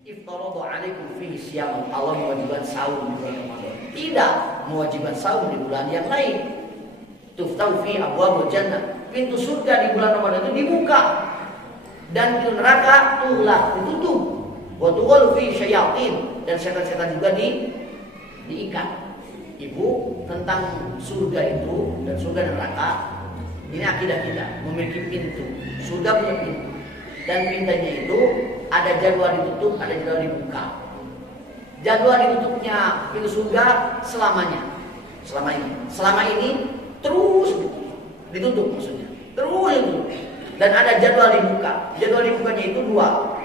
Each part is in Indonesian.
Iftaradu alaikum fihi siyam. Allah mewajibkan saum di bulan Ramadan. Tidak mewajibkan saum di bulan yang lain. Tuftahu fi abwabul jannah. Pintu surga di bulan Ramadan itu dibuka dan pintu neraka tughlaq, ditutup. Wa tughal fi syayatin, dan setan-setan juga diikat. Ibu, tentang surga itu dan surga dan neraka, ini akidah kita memiliki pintu. Surga punya pintu, dan pintunya itu ada jadwal ditutup, ada jadwal dibuka. Jadwal ditutupnya pintu surga selamanya, selama ini terus ditutup, maksudnya terus ditutup. Dan ada jadwal dibuka. Jadwal dibukanya itu dua.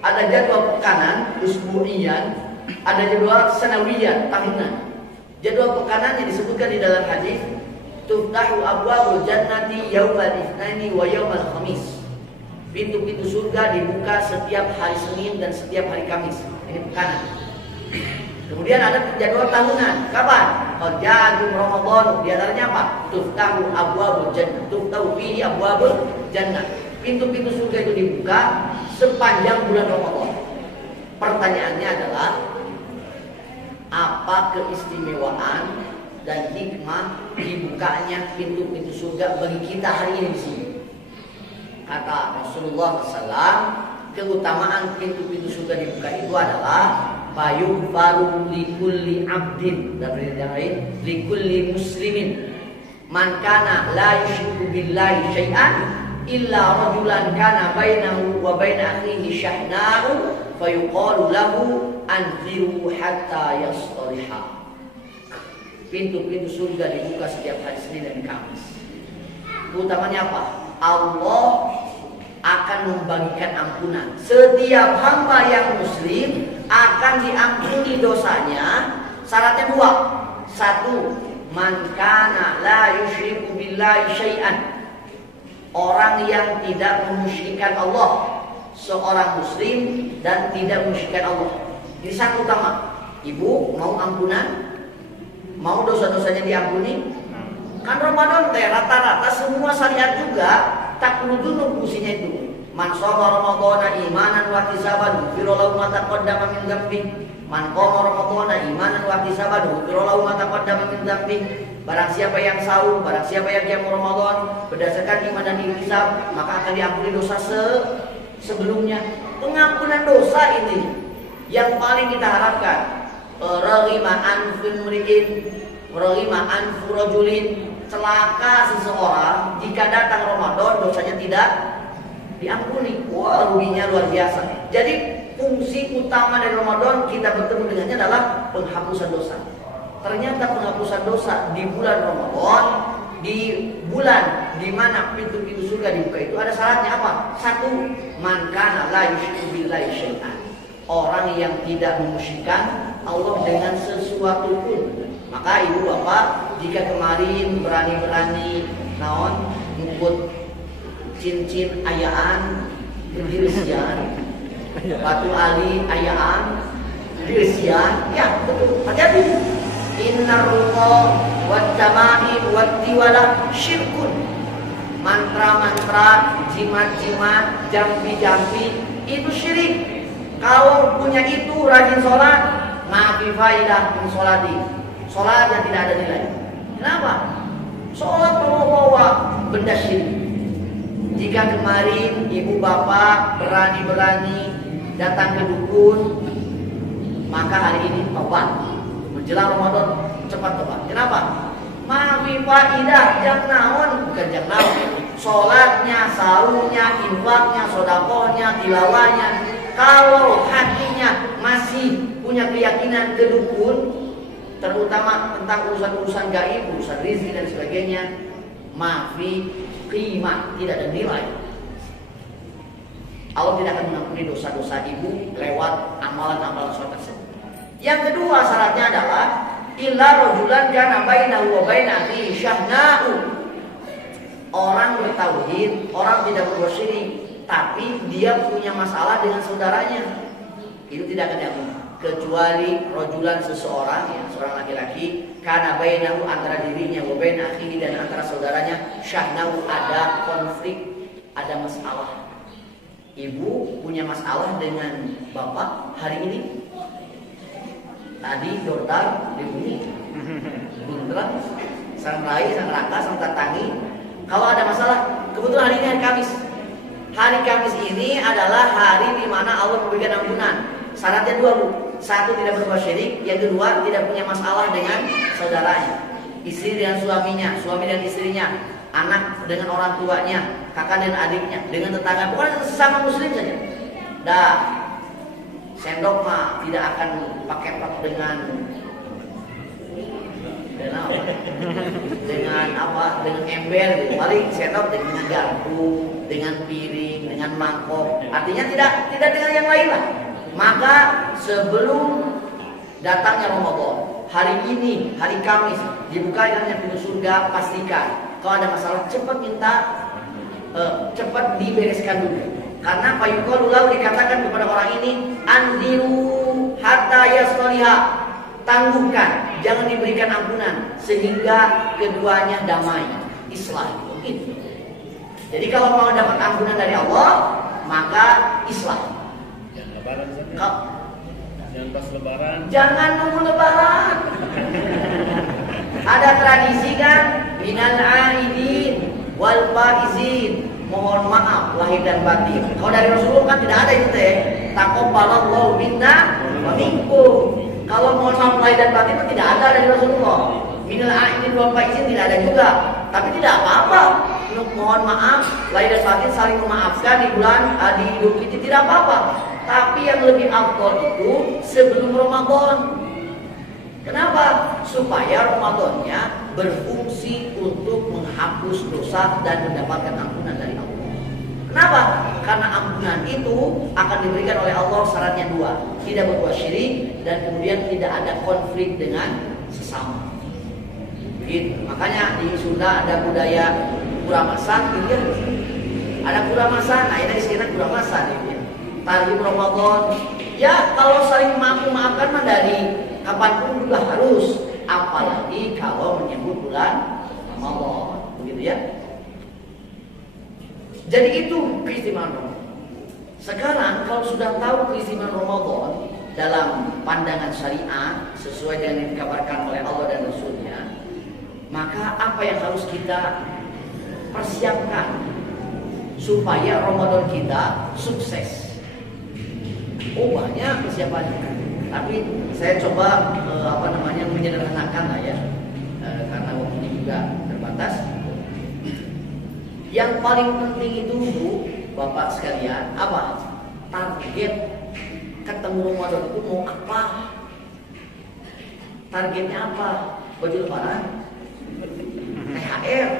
Ada jadwal pekanan usbu'iyan, ada jadwal sanawiyan, tahunan. Jadwal pekanan yang disebutkan di dalam hadis, tuftahu abwabul jannati yaumal itsnaini wa yaumal khamis. Pintu-pintu surga dibuka setiap hari Senin dan setiap hari Kamis. Ini pekanan. Kemudian ada jadwal tahunan. Kapan? Qadja'akum Ramadan. Di antaranya apa? Tuftahu abwabul jannah. Tuftahu fihi abwabul jannah. Pintu-pintu surga itu dibuka sepanjang bulan Ramadan. Pertanyaannya adalah, apa keistimewaan dan hikmah dibukanya pintu-pintu surga bagi kita hari ini di sini? Kata Rasulullah SAW, keutamaan pintu-pintu surga dibuka itu adalah bayum baru likulli abdin, dan yang lain likulli muslimin man kana la yusyriku billahi syai'an illa rajulan kana bainahu wa baina akhihi syahna'u fayuqalu lahu anziru hatta yastaliha. Pintu-pintu surga dibuka setiap hari Senin dan Kamis. Keutamanya apa? Allah akan membagikan ampunan. Setiap hamba yang muslim akan diampuni dosanya. Syaratnya dua. Satu, man kana la yusyriku billahi syai'an. Orang yang tidak memusyrikan Allah. Seorang muslim dan tidak memusyrikan Allah. Ini satu utama. Ibu mau ampunan? Mau dosa-dosanya diampuni? Kan Ramadan teh rata-rata semua syariat juga tak perlu dulu fungsinya itu. Man shoma ramadhana imanan wa ihtisaban ghufira lahu ma taqaddama min dzambi. Man qama ramadhana imanan wa ihtisaban ghufira lahu ma taqaddama min dzambi. Barang siapa yang saum, barang siapa yang qiyam Ramadan berdasarkan iman dan ihtisab, maka akan diampuni dosa sebelumnya. Pengampunan dosa ini yang paling kita harapkan. Raghima anfun mri'in, raghima anfu rajulin. Celaka seseorang jika datang Ramadan dosanya tidak diampuni. Wah, ruginya luar biasa. Jadi fungsi utama dari Ramadan kita bertemu dengannya adalah penghapusan dosa. Ternyata penghapusan dosa di bulan Ramadan, di bulan di mana pintu-pintu surga dibuka itu ada syaratnya apa? Satu, man kana la yusyriku billahi syai'an. Orang yang tidak memusyrikan Allah dengan sesuatu pun. Maka ibu bapak, jika kemarin berani-berani naon ngikut cincin ayaan dirisian, batu ali ayaan dirisian, ya betul, hati-hati. Innar ruqa wat tama'im wat tiwala syirkun. Mantra-mantra, jimat-jimat, jampi-jampi itu syirik. Kalau punya itu rajin sholat, ma fi faidah min sholati. Sholat yang tidak ada nilai. Kenapa? Sholat bawa benda syirik. Jika kemarin ibu bapak berani-berani datang ke dukun, maka hari ini tobat. Menjelang Ramadan cepat tobat. Kenapa? Mafi faidah, jam naon, bukan jam naon. Sholatnya, saumnya, infaknya, sodakohnya, tilawahnya. Kalau hatinya masih punya keyakinan ke dukun, terutama tentang urusan-urusan gaib, urusan rizki dan sebagainya, mafi qimah, tidak ada nilai. Allah tidak akan mengampuni dosa-dosa ibu lewat amalan-amalan sholat tersebut. Yang kedua syaratnya adalah illa rajulan kana bainahu wa baina akhihi syahna'u. Orang bertauhid, orang tidak berbuat syirik, tapi dia punya masalah dengan saudaranya, itu tidak akan diampuni. Kecuali rojulan seseorang, ya, seorang laki-laki, karena bainahu antara dirinya, wa baina akhihi dan antara saudaranya, syahnahu ada konflik, ada masalah. Ibu punya masalah dengan bapak hari ini. Tadi dortar di bumi, buntelan, sang rai, sang raka, sang tatangi. Kalau ada masalah, kebetulan hari ini hari Kamis. Hari Kamis ini adalah hari di mana Allah memberikan ampunan. Syaratnya dua, Bu. Satu, tidak berbuat syirik. Yang kedua, tidak punya masalah dengan saudaranya. Istri dengan suaminya, suami dan istrinya, anak dengan orang tuanya, kakak dan adiknya, dengan tetangga, pokoknya sesama muslim saja. Dah, sendok mah tidak akan pakai dengan apa? Dengan ember gitu. Paling sendok dengan garpu, dengan piring, dengan mangkok. Artinya tidak dengan yang lain lah. Maka sebelum datangnya Ramadan, hari ini, hari Kamis, dibukanya pintu surga, pastikan kalau ada masalah cepat minta, cepat dibereskan dulu. Karena payuqalu lahu, dikatakan kepada orang ini, andiru hatta yasliha, tangguhkan, jangan diberikan ampunan sehingga keduanya damai, islah. Gitu. Jadi kalau mau dapat ampunan dari Allah, maka islah. Jangan pas lebaran. Jangan nunggu lebaran. Ada tradisi kan, minal aidin wal faizin, mohon maaf lahir dan batin. Kalau dari Rasulullah kan tidak ada itu teh. Taqabbalallahu minna wa minkum. Kalau mohon maaf lahir dan batin itu tidak ada dari Rasulullah. Minal aidin wal faizin tidak ada juga. Tapi tidak apa-apa. Mohon maaf lahir dan batin, saling memaafkan di bulan di Idul Fitri, tidak apa-apa. Tapi yang lebih afdal itu sebelum Ramadan. Kenapa? Supaya Ramadannya berfungsi untuk menghapus dosa dan mendapatkan ampunan dari Allah. Kenapa? Karena ampunan itu akan diberikan oleh Allah, syaratnya dua, tidak berbuat syirik dan kemudian tidak ada konflik dengan sesama. Gitu. Makanya di Sunda ada budaya kuramasan, gitu ya. Ada kuramasan, nah ini disini kuramasan, gitu ya. Tarhib Ramadan, ya kalau saling maafkan mah dari kapanpun juga harus, apalagi kalau menyebut bulan Ramadan, begitu ya. Jadi itu keistimewaan Ramadan. Sekarang kalau sudah tahu keistimewaan Ramadan dalam pandangan syariat sesuai dengan yang dikabarkan oleh Allah dan Rasulnya, maka apa yang harus kita persiapkan supaya Ramadan kita sukses? Oh, banyak persiapannya. Tapi saya coba menyederhanakan lah ya, karena waktunya juga terbatas. Yang paling penting itu, Bu, Bapak sekalian, apa? Target ketemu Ramadan itu mau apa? Targetnya apa? Baju lebaran? THR?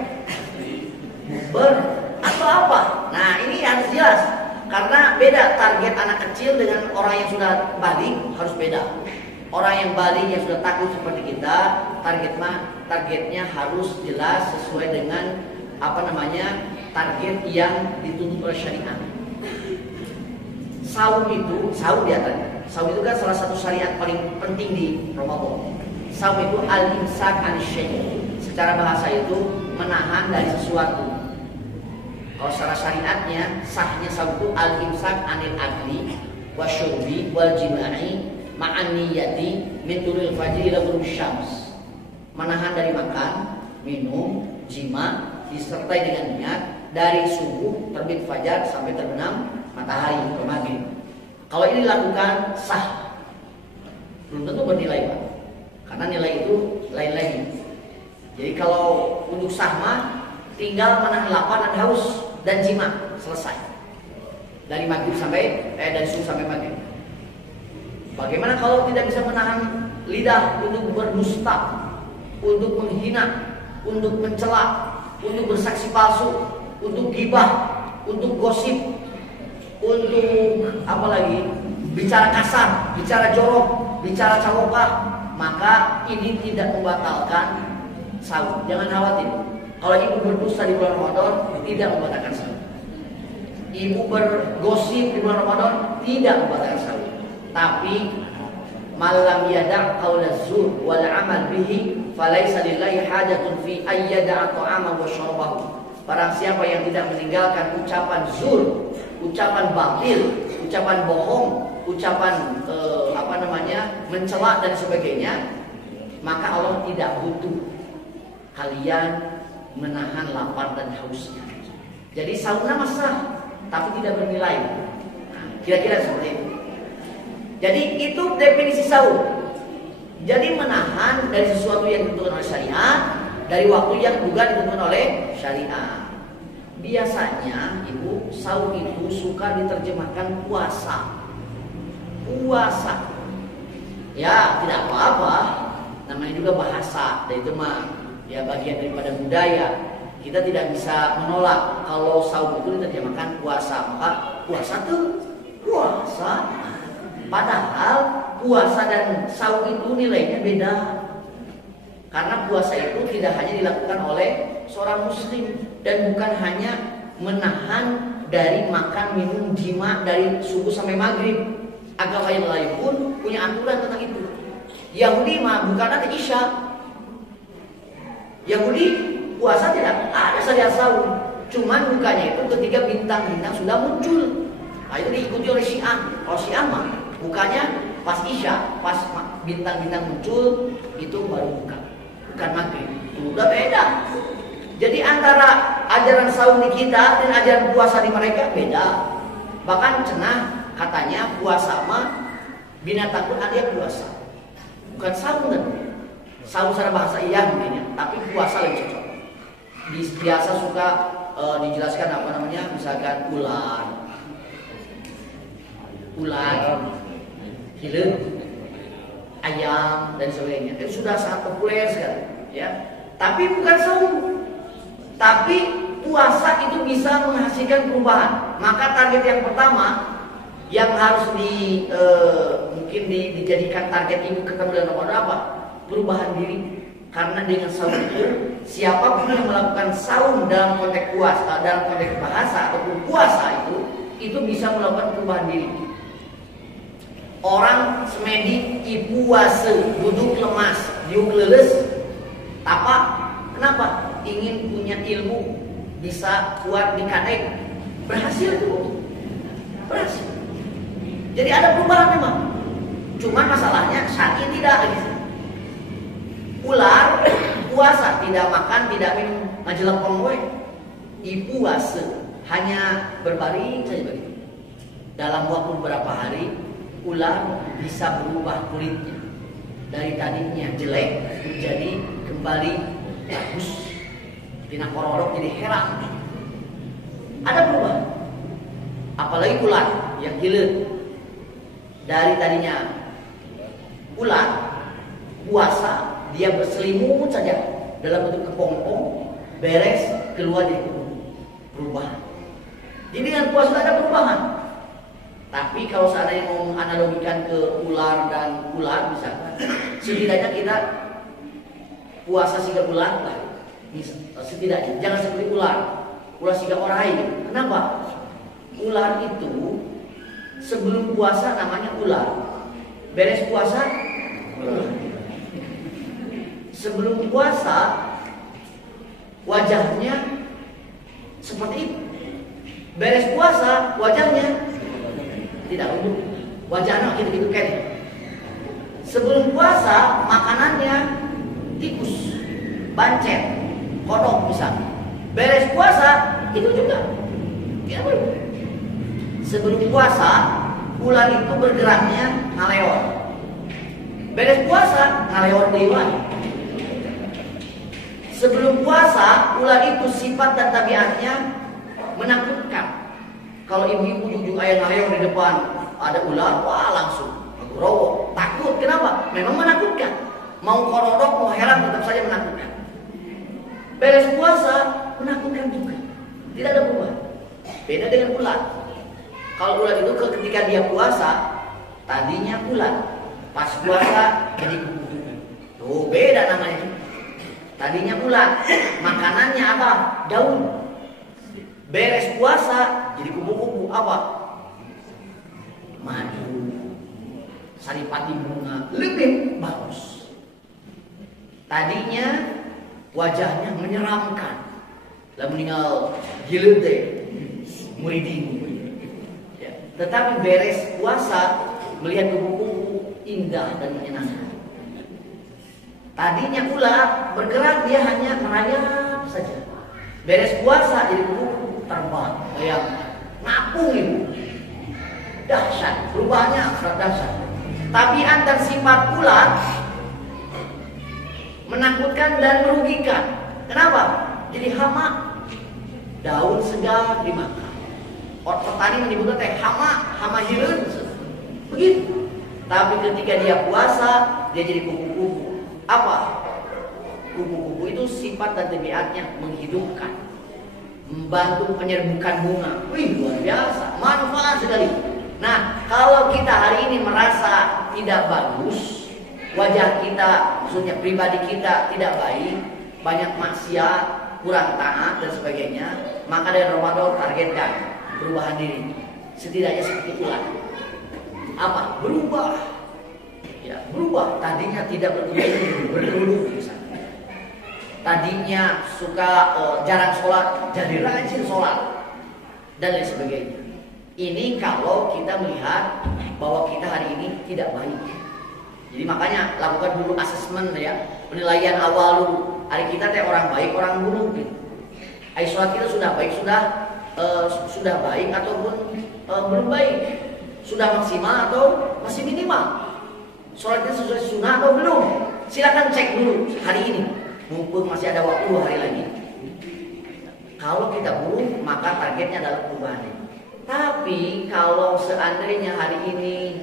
Ber? Atau apa? Nah, ini harus jelas. Karena beda target anak kecil dengan orang yang sudah balik, harus beda. Orang yang balik yang sudah takut seperti kita, targetnya harus jelas sesuai dengan target yang dituntut oleh syariat. Saum itu kan salah satu syariat paling penting di Ramadan. Saum itu al-imsak an-syai'. Secara bahasa itu menahan dari sesuatu. Kalau secara syariatnya, sahnya saum itu al-imsak anil akli wasyurbi wal jima'i ma'an niyati min tulil fajri ila ghurub syams. Menahan dari makan, minum, jima disertai dengan niat dari subuh terbit fajar sampai terbenam matahari ke maghrib. Kalau ini dilakukan sah. Belum tentu bernilai, Pak. Karena nilai itu lain lagi. Jadi kalau untuk sah mah tinggal menahan lapar dan haus dan jima, selesai. Dari maghrib dari subuh sampai maghrib. Bagaimana kalau tidak bisa menahan lidah untuk berdusta, untuk menghina, untuk mencela, untuk bersaksi palsu, untuk gibah, untuk gosip, untuk bicara kasar, bicara jorok, bicara calokah, maka ini tidak membatalkan saum. Jangan khawatir. Kalau ibu berdusta di bulan Ramadan, tidak membatalkan saum. Ibu bergosip di bulan Ramadan, tidak membatalkan saum. Tapi malam yada' qaula zur wal amal bihi falaisa lillahi hajatun fi ayyada'a ta'ama wa syarabahu. Barang siapa yang tidak meninggalkan ucapan zur ucapan batil, ucapan bohong, ucapan mencela dan sebagainya, maka Allah tidak butuh kalian menahan lapar dan hausnya. Jadi saumnya sah, tapi tidak bernilai. Nah, kira-kira seperti itu. Jadi itu definisi saum. Jadi menahan dari sesuatu yang ditentukan oleh syariat, dari waktu yang juga ditentukan oleh syariat. Biasanya ibu, saum itu suka diterjemahkan puasa. Puasa. Ya tidak apa-apa, namanya juga bahasa, dan itu mah ya bagian daripada budaya. Kita tidak bisa menolak kalau saum itu diterjemahkan puasa. Maka puasa tuh puasa. Padahal puasa dan saum itu nilainya beda. Karena puasa itu tidak hanya dilakukan oleh seorang muslim, dan bukan hanya menahan dari makan, minum, jima dari subuh sampai maghrib. Agama yang lain pun punya aturan tentang itu. Yahudi mah bukan ada isya. Yahudi puasa tidak ada syariat saum. Cuman bukannya itu ketika bintang-bintang sudah muncul. Nah, itu diikuti oleh Syiah. Kalau Syiah mah bukannya pas isya, pas bintang-bintang muncul itu baru buka. Bukan maghrib. Udah beda. Jadi antara ajaran saum di kita dan ajaran puasa di mereka beda. Bahkan cenah katanya puasa mah binatang pun ada yang puasa. Bukan saum kan? Saum secara bahasa iya mungkin ya, tapi puasa lebih cocok. Biasa suka dijelaskan misalkan ular, hilir, ayam dan sebagainya. Itu sudah sangat populer sekali, ya. Tapi bukan saum. Tapi puasa itu bisa menghasilkan perubahan. Maka target yang pertama yang harus dijadikan target ibu ketemu dengan nomor apa? Perubahan diri. Karena dengan saum itu siapapun yang melakukan saum dalam konteks puasa, dalam konteks bahasa ataupun puasa itu bisa melakukan perubahan diri. Orang semedi ibu puasa, duduk lemas, diuk leles, tapak. Kenapa? Ingin punya ilmu, bisa kuat di kadek. Berhasil tuh. Berhasil. Jadi ada perubahan memang. Cuman masalahnya syar'i tidak gitu. Ular puasa, tidak makan, tidak minum majelah pongwe. Ibu puasa, hanya berbaring saja begitu. Dalam waktu beberapa hari, ular bisa berubah kulitnya. Dari tadinya jelek menjadi kembali bagus. Tina kororok jadi heran. Ada perubahan. Apalagi ular yang hilir. Dari tadinya ular puasa, dia berselimut saja dalam bentuk kepompong, beres keluar dari kubur. Perubahan. Jadi dengan puasa ada perubahan. Tapi kalau seandainya mau menganalogikan ke ular dan ular, misalkan setidaknya kita puasa sehingga ular lah. Setidaknya jangan seperti ular sehingga orang. Kenapa? Ular itu sebelum puasa namanya ular, beres puasa ular. Sebelum puasa wajahnya seperti itu, beres puasa wajahnya tidak lembut, wajahnya gitu-gitu kan. Sebelum puasa makanannya tikus, bancet, kodok misalnya. Beres puasa itu juga tidak berubah. Sebelum puasa ular itu bergeraknya ngaleor. Beres puasa ngaleor dewa. Sebelum puasa ular itu sifat dan tabiatnya menakutkan. Kalau ibu-ibu jujur ayah ngaleor di depan ada ular, wah langsung rowo, takut. Kenapa? Memang menakutkan. Mau korodok, mau heran tetap saja menakutkan. Beres puasa menakutkan juga. Tidak ada perubahan. Beda dengan ular. Kalau ular itu ketika dia puasa, tadinya ular, pas puasa jadi kupu-kupu. Tuh beda namanya. Tadinya ular, makanannya apa? Daun. Beres puasa jadi kupu-kupu apa? Madu, saripati bunga, lebih bagus. Tadinya wajahnya menyeramkan. Lalu meninggal gilete, muridin. Tetapi beres puasa, melihat kupu-kupu indah dan menyenangkan. Tadinya ular bergerak, dia hanya merayap saja. Beres puasa jadi kupu-kupu terbang, kayak ngapung itu. Dahsyat, perubahannya sangat dahsyat. Tabiat dan sifat ular menakutkan dan merugikan. Kenapa? Jadi hama, daun segar dimakan. Orang petani menyebutnya teh hama hireun. Begitu. Tapi ketika dia puasa, dia jadi kupu-kupu. Apa? Kupu-kupu itu sifat dan tabiatnya menghidupkan, membantu penyerbukan bunga. Wih, luar biasa, manfaat sekali. Nah, kalau kita hari ini merasa tidak bagus, wajah kita, maksudnya pribadi kita tidak baik, banyak maksiat, kurang taat dan sebagainya, maka dari Ramadan targetkan perubahan diri, setidaknya seperti ular. Apa? Berubah. Ya, berubah. Tadinya tidak berkerudung misalnya. Tadinya suka jarang sholat, jadi rajin sholat dan lain sebagainya. Ini kalau kita melihat bahwa kita hari ini tidak baik. Jadi makanya lakukan dulu asesmen ya, penilaian awal dulu. Hari kita teh orang baik, orang buruk gitu. Hari sholat kita sudah baik, sudah baik ataupun belum baik, sudah maksimal atau masih minimal, sholatnya sesuai sunnah atau belum. Silakan cek dulu hari ini, mumpung masih ada waktu 2 hari lagi. Kalau kita buruk, maka targetnya adalah perubahan. Tapi kalau seandainya hari ini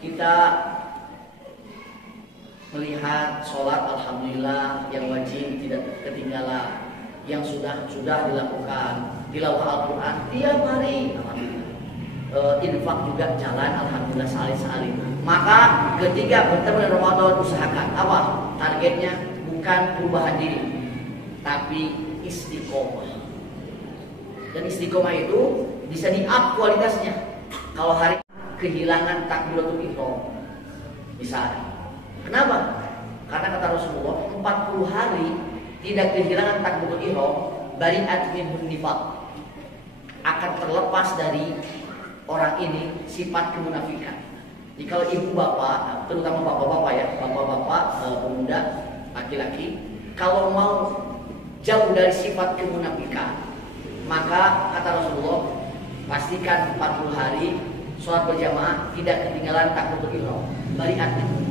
kita melihat sholat, alhamdulillah yang wajib tidak ketinggalan, yang sudah dilakukan tilawah Al-Quran tiap hari, alhamdulillah. Infak juga jalan, alhamdulillah salih-salih. Maka ketika bertemu dengan Ramadan, usahakan apa? Targetnya bukan perubahan diri, tapi istiqomah. Dan istiqomah itu bisa di-up kualitasnya. Kalau hari kehilangan takbiratul ihram, misalnya. Kenapa? Karena kata Rasulullah 40 hari tidak kehilangan takbiratul ihram, bari'at minhun nifaq, akan terlepas dari orang ini sifat kemunafikan. Jadi kalau ibu bapak, terutama bapak-bapak ya, bapak-bapak pemuda laki-laki, kalau mau jauh dari sifat kemunafikan, maka kata Rasulullah pastikan 40 hari sholat berjamaah tidak ketinggalan takbiratul ihram, bari'at minhun.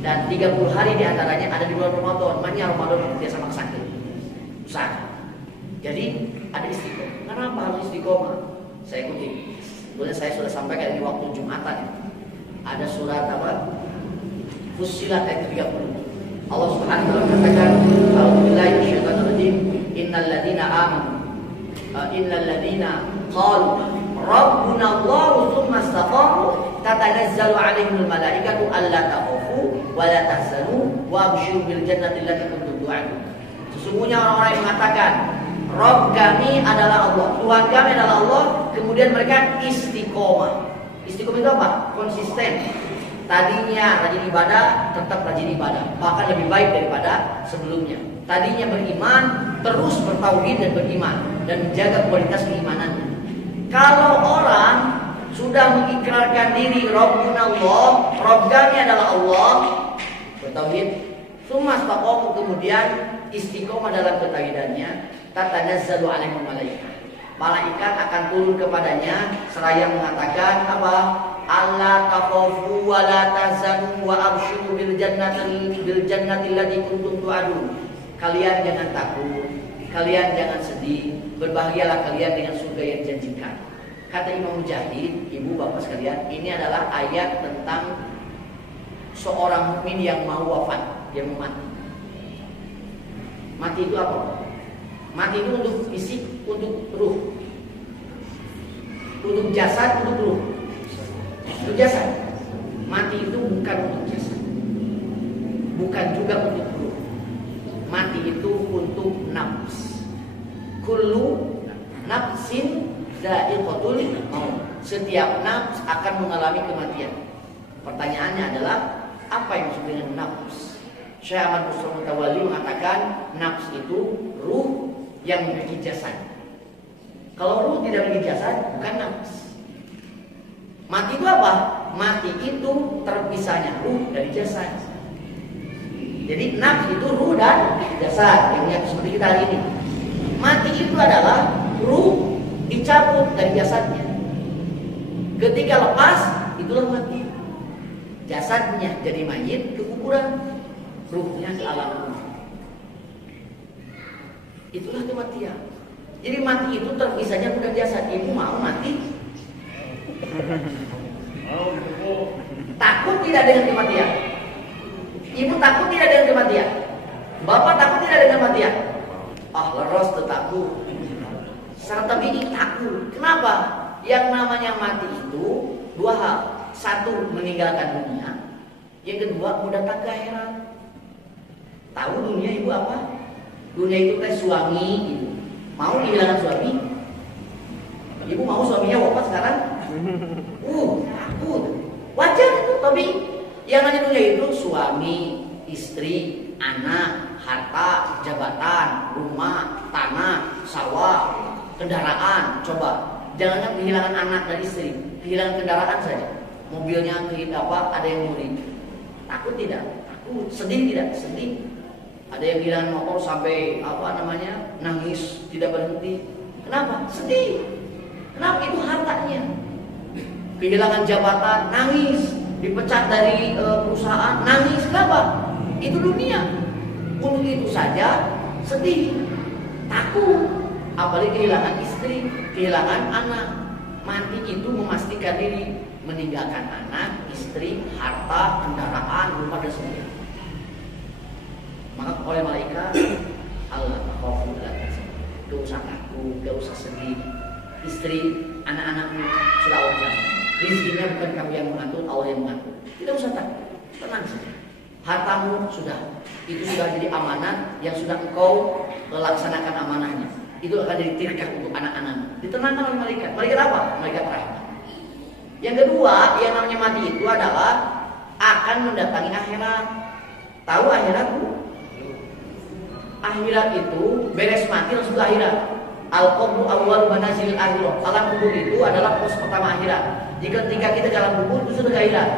Dan 30 hari diantaranya ada di bulan Ramadan. Makanya Ramadan biasa maksakan usaha. Jadi ada istiqomah. Kenapa harus istiqomah? Saya kutip. Kemudian saya sudah sampaikan di waktu Jumatan. Ada surat apa? Fussilat ayat 30. Allah Subhanahu wa taala katakan, "A'udzubillahi minasyaitonir rajim. Innal ladzina qalu Rabbuna Allahu tsumma istaqamu tatanazzalu 'alaihimul malaikatu alla takhafu wa la tahzanu wa abshiru bil jannati allati kuntum tu'adun." Sesungguhnya orang-orang yang mengatakan Rabb kami adalah Allah, Tuhan kami adalah Allah, kemudian mereka istiqomah. Istiqomah itu apa? Konsisten. Tadinya rajin ibadah, tetap rajin ibadah, bahkan lebih baik daripada sebelumnya. Tadinya beriman, terus bertauhid dan beriman dan menjaga kualitas keimanannya. Kalau orang sudah mengikrarkan diri Rabbuna Allah, Rabb kami adalah Allah, bertauhid, tsumma istaqamu, kemudian istiqomah dalam ketauhidannya, tatanazzalu alaihim malaikat. Malaikat akan turun kepadanya seraya mengatakan apa? Alla takhafu wa la tahzanu wa abshiru bil jannati allati kuntum tu'adun. Kalian jangan takut, kalian jangan sedih, berbahagialah kalian dengan surga yang dijanjikan. Kata Imam Mujahid, ibu bapak sekalian, ini adalah ayat tentang seorang mukmin yang mau wafat, yang mau mati. Mati itu apa? Mati itu untuk fisik, untuk ruh. Untuk jasad, untuk ruh. Untuk jasad. Mati itu bukan untuk jasad, bukan juga untuk ruh. Mati itu untuk nafs. Kullu nafsin dha'iqatul maut. Setiap nafs akan mengalami kematian. Pertanyaannya adalah apa yang disebut dengan nafs? Syekh Ahmad Mutawalli mengatakan nafs itu ruh yang memiliki jasad. Kalau ruh tidak memiliki jasad, bukan nafs. Mati itu apa? Mati itu terpisahnya ruh dari jasad. Jadi nafs itu ruh dan jasad, yang seperti kita hari ini. Mati itu adalah ruh dicabut dari jasadnya. Ketika lepas, itulah mati. Jasadnya jadi mayit ke kuburan, ruhnya ke alam ruh. Itulah kematian. Jadi mati itu terpisahnya ruh dan jasad. Ibu mau mati? Takut tidak dengan kematian? Ibu takut tidak dengan kematian? Bapak takut tidak dengan kematian? Leros takut. Secara tabi'i takut. Kenapa? Yang namanya mati itu dua hal. Satu, meninggalkan dunia. Yang kedua, mendatang ke akhirat. Tahu dunia ibu apa? Dunia itu kayak suami gitu. Mau kehilangan suami? Ibu mau suaminya wafat sekarang? Takut. Wajar itu, tapi yang namanya dunia itu suami, istri, anak, harta, jabatan, rumah, tanah, sawah, kendaraan. Coba, jangan kehilangan anak dan istri, kehilangan kendaraan saja. Mobilnya ada yang nyuri. Takut tidak? Takut. Sedih tidak? Sedih. Ada yang kehilangan motor sampai nangis tidak berhenti. Kenapa? Sedih. Kenapa? Itu hartanya. Kehilangan jabatan, nangis. Dipecat dari perusahaan, nangis. Kenapa? Itu dunia. Untuk itu saja sedih, takut. Apalagi kehilangan istri, kehilangan anak. Mati itu memastikan diri, meninggalkan anak, istri, harta, kendaraan, rumah dan sebagainya. Maka oleh malaikat Allah gak usah takut, gak usah sedih. Istri, anak-anakmu sudah Allah jamin. Rizkinya bukan kamu yang mengatur, Allah yang mengatur. Tidak usah takut, tenang saja. Hartamu itu sudah jadi amanat yang sudah engkau laksanakan amanahnya. Itu akan jadi tirkah untuk anak-anak. Ditenangkan oleh malaikat. Malaikat apa? Malaikat rahmat. Yang kedua, yang namanya mati itu adalah akan mendatangi akhirat. Tahu akhirat? Akhirat itu beres mati langsung ke akhirat. Al-qabru awwal manazil akhirah. Alam kubur itu adalah pos pertama akhirat. Jika ketika kita ke alam kubur itu sudah ke akhirat.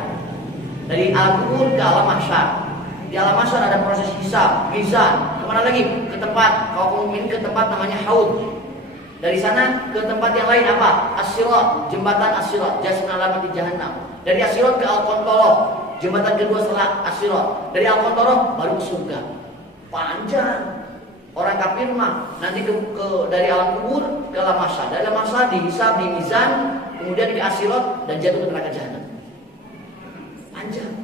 Dari alam kubur ke alam mahsyar. Di alam mahsyar ada proses hisab, mizan. Kemana lagi? Ke tempat kaum mukmin, ke tempat namanya haud. Dari sana ke tempat yang lain apa? As-sirat, jembatan as-sirat, jasna alamat di jahannam. Dari as-sirat ke al-qantoroh, jembatan kedua setelah as-sirat. Dari al-qantoroh baru ke surga. Panjang. Orang kafir mah nanti dari alam kubur ke alam mahsyar. Dari alam mahsyar dihisab, di mizan, kemudian ke as-sirat dan jatuh ke neraka jahannam. Panjang.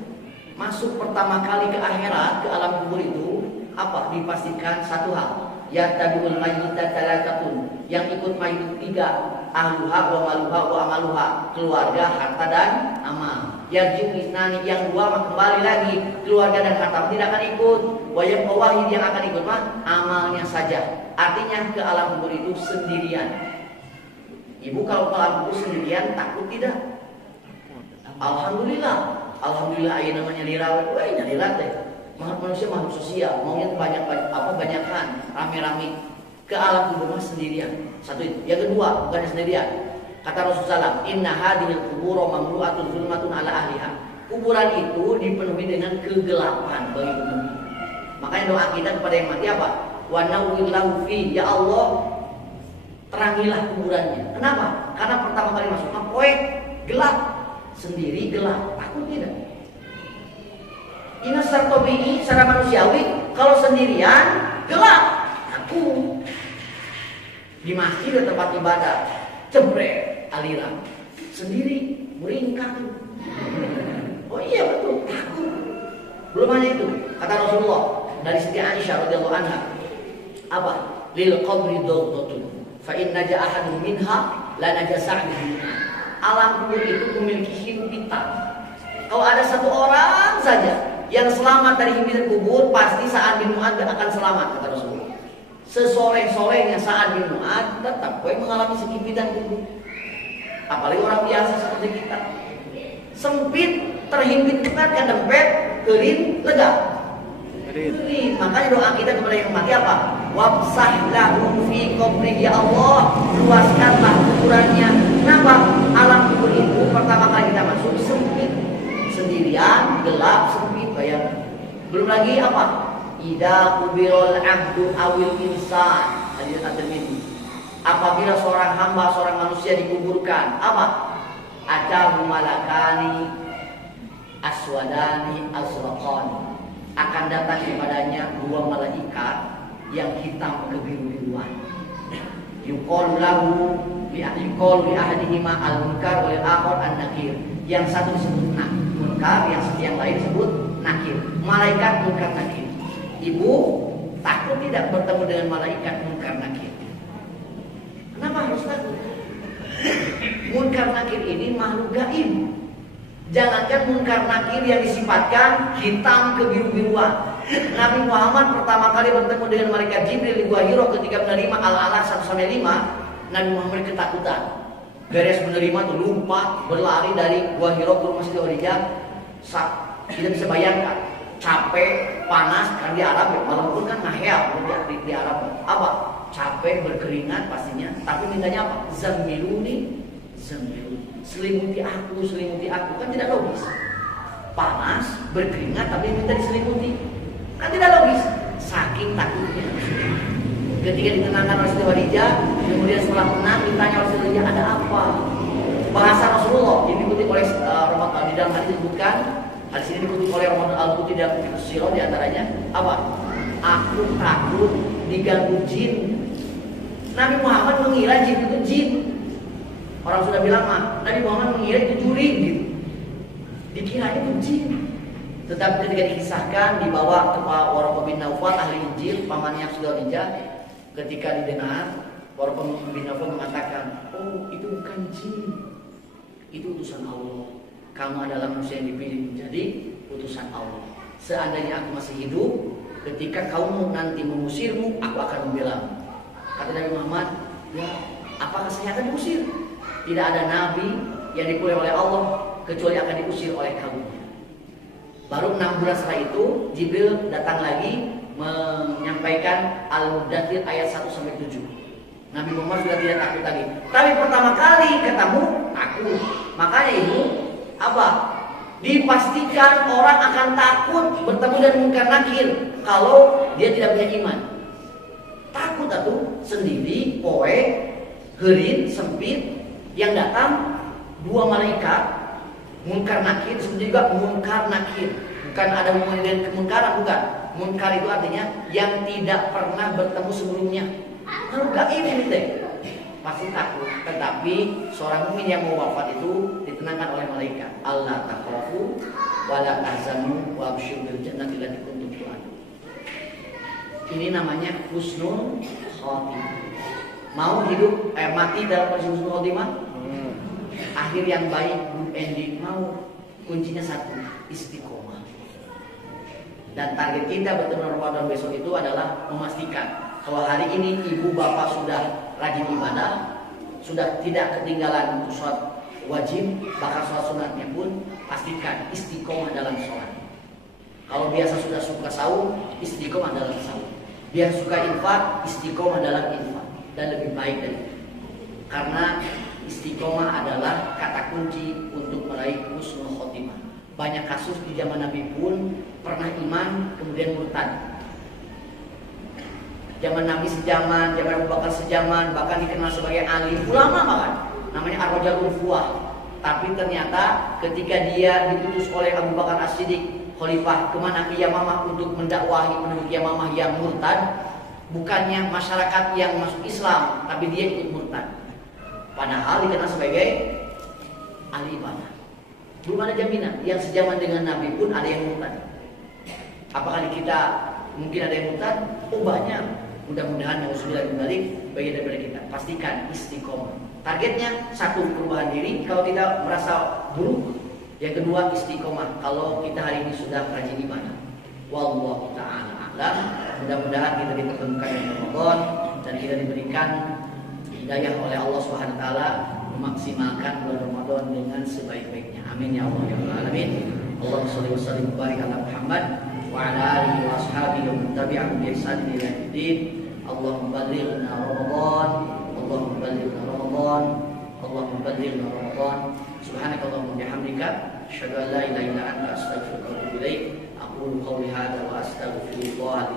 Masuk pertama kali ke akhirat, ke alam kubur itu apa? Dipastikan satu hal. Ya tabiul mayyita talatatun. Yang ikut mayit tiga, ahluha wa maluha wa amaluha, keluarga, harta dan amal. Yarji'u isnani, yang dua kembali lagi, keluarga dan harta tidak akan ikut. Wa yabqa wahid, yang akan ikut amalnya saja. Artinya ke alam kubur itu sendirian. Ibu kalau ke alam kubur sendirian takut tidak? Alhamdulillah. Alhamdulillah ayah namanya lirawat. Wah, ini lirat deh. Manusia makhluk sosial, maunya banyakan, rame-rame. Ke alam kubur sendirian. Satu itu. Yang kedua, bukan sendirian. Kata Rasulullah SAW, inna hadhil qubur mamlu'atun zulmatun ala ahliha. Kuburan itu dipenuhi dengan kegelapan bagi penghuni. Makanya doa kita kepada yang mati apa? Wa nawwir lahu fi, ya Allah, terangilah kuburannya. Kenapa? Karena pertama kali masuk poek gelap, sendiri gelap. Takut tidak? Ini secara tabi'i, secara manusiawi, kalau sendirian gelap, takut. Di masjid atau tempat ibadah, jebret aliran, sendiri meringkang. Oh iya betul, takut. Belum hanya itu, kata Rasulullah dari Siti Aisyah radhiyallahu anha, apa? Lil qabri dawtatun, fa in naja ahadun minha la naja sa'duhu. Alam kubur itu memiliki himpitan. Kalau ada satu orang saja yang selamat dari himpitan kubur, pasti Sa'ad bin Mu'adz akan selamat, kata Rasulullah. Sesoleh-solehnya Sa'ad bin Mu'adz tetap mengalami himpitan kubur. Apalagi orang biasa seperti kita. Sempit, terhimpit berat, kan dempet, kerin, lega. Kerin. Makanya doa kita kepada yang mati apa? Wabsah lahu fi qabri, ya Allah, luaskanlah kuburannya. Kenapa? Alam kubur itu pertama kali gelap, sempit, bayangkan. Belum lagi apa? Idza qubirul 'abdu awil insan. Hadis At-Tirmidzi. Apabila seorang hamba, seorang manusia dikuburkan, apa? Atahu malakani aswadani azraqani. Akan datang kepadanya dua malaikat yang hitam kebiru-biruan. Yuqalu lahu yuqalu li ahadihima al-munkar wal akhar an-nakir. Yang satu disebut munkar, yang lain disebut nakir. Malaikat munkar nakir. Ibu takut tidak bertemu dengan malaikat munkar nakir? Kenapa harus takut? Munkar nakir ini makhluk gaib. Jangankan munkar nakir yang disifatkan hitam kebiru-biruan. Nabi Muhammad pertama kali bertemu dengan malaikat Jibril di Gua Hira ketika menerima Al-Alaq 1-5, Nabi Muhammad ketakutan. Beres menerima tuh lompat berlari dari Gua Hira ke rumah Siti Khadijah. Tidak bisa bayangkan, capek, panas karena di Arab ya, malam pun kan ngahel di Arab. Apa? Capek, berkeringat pastinya, tapi mintanya apa? Zammiluni, selimuti aku, kan tidak logis. Panas, berkeringat, tapi minta diselimuti, kan tidak logis. Saking takutnya. Ketika ditenangkan oleh Siti Khadijah, kemudian setelah tenang ditanya oleh Siti Khadijah, ada apa? Bahasa Rasulullah yang dikutip oleh Ramadan di dalam hadis disebutkan. Hadis ini dikutip oleh Ramadan Al-Buti dan Fiqh Sirah diantaranya apa? Aku takut diganggu jin. Nabi Muhammad mengira jin itu jin. Orang sudah bilang mah, Nabi Muhammad mengira itu juri gitu. Dikira itu jin. Tetapi ketika dikisahkan dibawa ke Pak Waraqah bin Naufal ahli Injil pamannya Siti Khadijah, ketika didengar Waraqah bin Naufal mengatakan, oh itu bukan jin, itu utusan Allah. Kamu adalah manusia yang dipilih menjadi utusan Allah. Seandainya aku masih hidup, ketika kamu nanti mengusirmu, aku akan membela. Kata Nabi Muhammad, ya, apakah saya akan diusir? Tidak ada nabi yang dipilih oleh Allah kecuali akan diusir oleh kamu. Baru 6 bulan setelah itu, Jibril datang lagi menyampaikan Al-Mudaththir ayat 1-7. Nabi Muhammad sudah tidak takut lagi. Tapi pertama kali ketemu, takut. Makanya ibu, apa? Dipastikan orang akan takut bertemu dengan munkar nakir kalau dia tidak punya iman. Takut atuh sendiri, poe, herin, sempit, yang datang dua malaikat munkar nakir, disebut juga munkar nakir. Bukan ada hubungan dengan kemunkaran, bukan. Munkar itu artinya yang tidak pernah bertemu sebelumnya. Kalau gaib ini teh pasti takut. Tetapi seorang mukmin yang mau wafat itu ditenangkan oleh malaikat. Allah takhafu wa la tahzanu wa abshiru bil jannati allati kuntum tu'adun. Ini namanya husnul khotimah. Mau hidup mati dalam kondisi husnul khotimah? Akhir yang baik, good ending. Mau kuncinya satu, istiqomah. Dan target kita bertemu Ramadan besok itu adalah memastikan kalau hari ini ibu bapak sudah rajin ibadah, sudah tidak ketinggalan sholat wajib, bahkan sholat sunatnya pun pastikan istiqomah dalam sholat. Kalau biasa sudah suka saum, istiqomah dalam saum. Biasa suka infak, istiqomah dalam infak. Dan lebih baik dari itu. Karena istiqomah adalah kata kunci untuk meraih husnul khotimah. Banyak kasus di zaman Nabi pun pernah iman kemudian murtad. Zaman Nabi sejaman, zaman Abu Bakar sejaman, bahkan dikenal sebagai alim ulama bahkan, namanya Ar-Rajul Fuah. Tapi ternyata ketika dia diputus oleh Abu Bakar As-Siddiq, khalifah kemana ke Yamamah untuk mendakwahi penduduk Yamamah yang murtad, bukannya masyarakat yang masuk Islam, tapi dia ikut murtad. Padahal dikenal sebagai ahli ibadah. Belum ada jaminan yang sejaman dengan Nabi pun ada yang murtad. Apakah di kita mungkin ada yang murtad? Oh banyak. Mudah-mudahan nauzubillah min dzalik bagian daripada kita. Pastikan istiqomah. Targetnya satu, perubahan diri kalau tidak merasa buruk. Yang kedua, istiqomah kalau kita hari ini sudah rajin ibadah. Wallahu ta'ala a'lam. Mudah-mudahan kita dipertemukan dengan Ramadan dan kita diberikan hidayah oleh Allah Subhanahu wa taala memaksimalkan bulan Ramadan dengan sebaik-baiknya. Amin ya Allah ya rabbal alamin. Allahumma shalli wa sallim wa barik ala Muhammad wa ala alihi wa ashabihi wa man tabi'ahum bi ihsan ila yaumil. Allahumma ballighna Ramadan, Allahumma ballighna Ramadan, Allahumma ballighna Ramadan. Subhanakallahumma bihamdika asyhadu an la ilaha illa anta astaghfiruka wa atubu ilaik. Aqulu qawli hadza wa astaghfirullah li